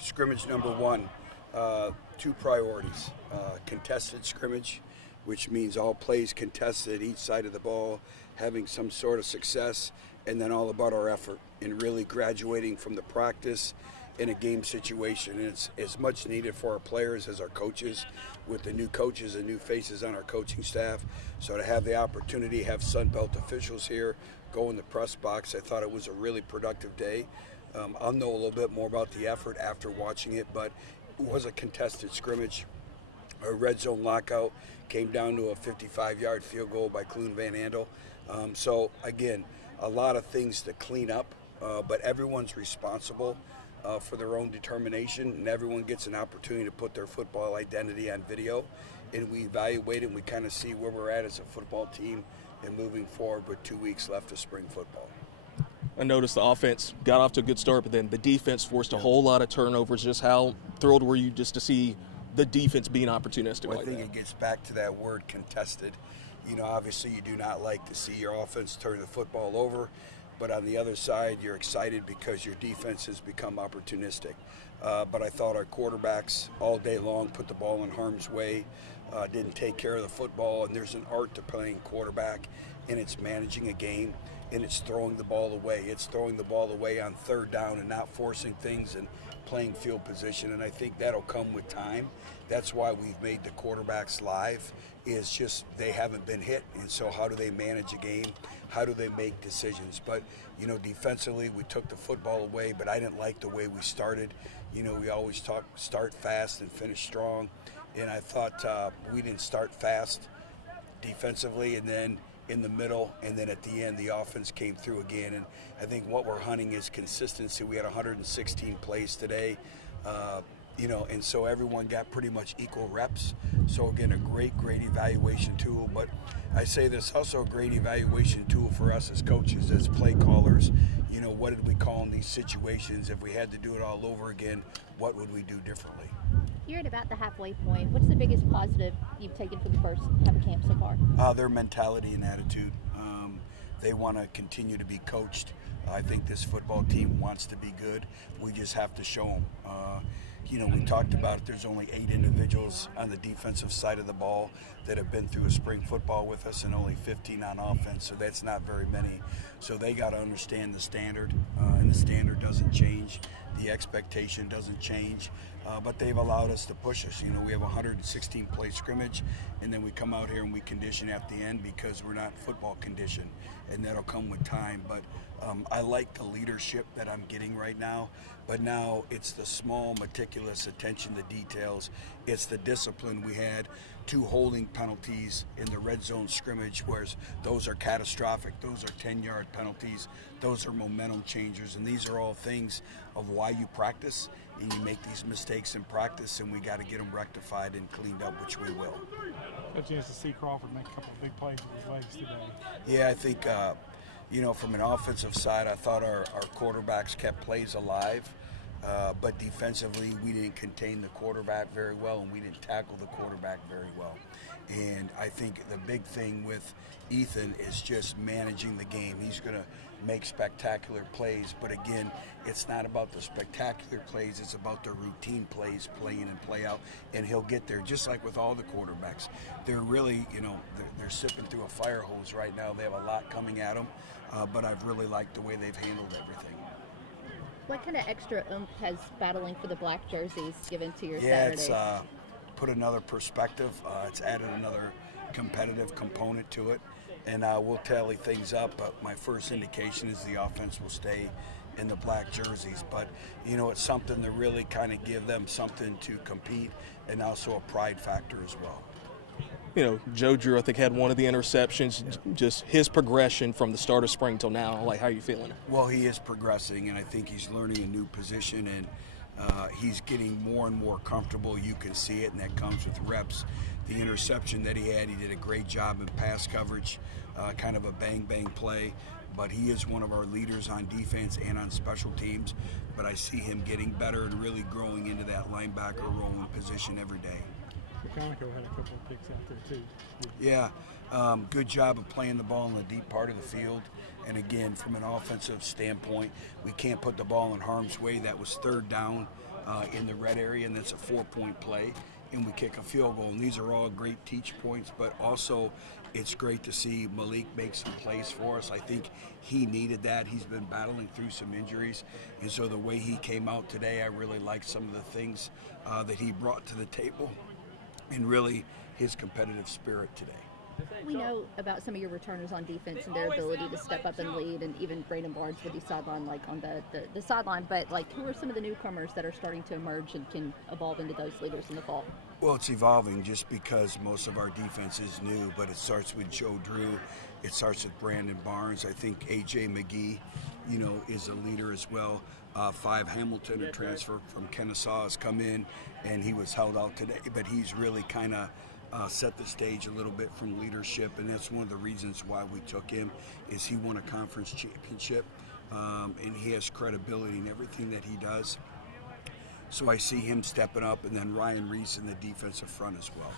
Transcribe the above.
scrimmage number one, two priorities. Contested scrimmage, which means all plays contested, each side of the ball, having some sort of success, and then all about our effort and really graduating from the practice in a game situation. And it's much needed for our players as our coaches, with the new coaches and new faces on our coaching staff. So to have the opportunity to have Sunbelt officials here go in the press box, I thought it was a really productive day. I'll know a little bit more about the effort after watching it, but it was a contested scrimmage. Our red zone lockout came down to a 55-yard field goal by Clune Van Andel. So again, a lot of things to clean up, but everyone's responsible for their own determination, and everyone gets an opportunity to put their football identity on video, and we evaluate it and we kind of see where we're at as a football team and moving forward with 2 weeks left of spring football. I noticed the offense got off to a good start, but then the defense forced a whole lot of turnovers. Just how thrilled were you just to see the defense being opportunistic Well, like I think that? it gets back to that word contested. You know, obviously you do not like to see your offense turn the football over, but on the other side you're excited because your defense has become opportunistic. But I thought our quarterbacks all day long put the ball in harm's way, didn't take care of the football, and there's an art to playing quarterback, and it's managing a game, and it's throwing the ball away. It's throwing the ball away on third down and not forcing things and playing field position, and I think that'll come with time. That's why we've made the quarterbacks live, is just they haven't been hit, and so how do they manage a game? How do they make decisions? But, you know, defensively we took the football away, but I didn't like the way we started. You know, we always talk start fast and finish strong, and I thought we didn't start fast defensively, and then in the middle, and then at the end the offense came through again. And I think what we're hunting is consistency. We had 116 plays today, you know, and so everyone got pretty much equal reps. So again, a great evaluation tool. But I say this also a great evaluation tool for us as coaches, as play callers. You know, what did we call in these situations? If we had to do it all over again, what would we do differently? You're at about the halfway point. What's the biggest positive you've taken from the first half of camp so far? Their mentality and attitude. They want to continue to be coached. I think this football team wants to be good. We just have to show them. You know, we talked about it. There's only 8 individuals on the defensive side of the ball that have been through a spring football with us, and only 15 on offense, so that's not very many. So they got to understand the standard, and the standard doesn't change. The expectation doesn't change, but they've allowed us to push us. You know, we have 116 play scrimmage, and then we come out here and we condition at the end because we're not football conditioned, and that'll come with time. But I like the leadership that I'm getting right now, but now it's the small, meticulous attention to details. It's the discipline. We had 2 holding penalties in the red zone scrimmage, whereas those are catastrophic. Those are 10-yard penalties. Those are momentum changers, and these are all things of why you practice, and you make these mistakes in practice, and we got to get them rectified and cleaned up, which we will. Got a chance to see Crawford make a couple of big plays with his legs today. Yeah, I think, you know, from an offensive side, I thought our quarterbacks kept plays alive. But defensively, we didn't contain the quarterback very well, and we didn't tackle the quarterback very well. And I think the big thing with Ethan is just managing the game. He's going to make spectacular plays, but again, it's not about the spectacular plays, it's about the routine plays, play in and play out, and he'll get there, just like with all the quarterbacks. They're really, you know, they're sipping through a fire hose right now. They have a lot coming at them, but I've really liked the way they've handled everything. What kind of extra oomph has battling for the black jerseys given to your Yeah, Saturdays? it's put another perspective. It's added another competitive component to it, and we'll tally things up. But my first indication is the offense will stay in the black jerseys. But you know, it's something to really kind of give them something to compete, and also a pride factor as well. You know, Joe Drew, I think, had one of the interceptions. Just his progression from the start of spring till now. Like, how are you feeling? Well, he is progressing, and I think he's learning a new position, and he's getting more and more comfortable. You can see it, and that comes with reps. The interception that he did a great job in pass coverage, kind of a bang-bang play. But he is one of our leaders on defense and on special teams. But I see him getting better and really growing into that linebacker role and position every day. Conoco had a couple of picks out there too. Yeah, good job of playing the ball in the deep part of the field. And again, from an offensive standpoint, we can't put the ball in harm's way. That was third down. in the red area, and that's a 4-point play, and we kick a field goal. And these are all great teach points, but also it's great to see Malik make some plays for us. I think he needed that. He's been battling through some injuries, and so the way he came out today, I really liked some of the things that he brought to the table, and really his competitive spirit today. We know about some of your returners on defense and their ability to step up and lead, and even Braden Barnes with the sideline, like on the sideline. But like, who are some of the newcomers that are starting to emerge and can evolve into those leaders in the fall? Well, it's evolving just because most of our defense is new, but it starts with Joe Drew. It starts with Brandon Barnes. I think A.J. McGee, is a leader as well. Five Hamilton, a transfer from Kennesaw, has come in, and he was held out today, but he's really kind of set the stage a little bit from leadership, and that's one of the reasons why we took him, is he won a conference championship, and he has credibility in everything that he does. So I see him stepping up, and then Ryan Reese in the defensive front as well.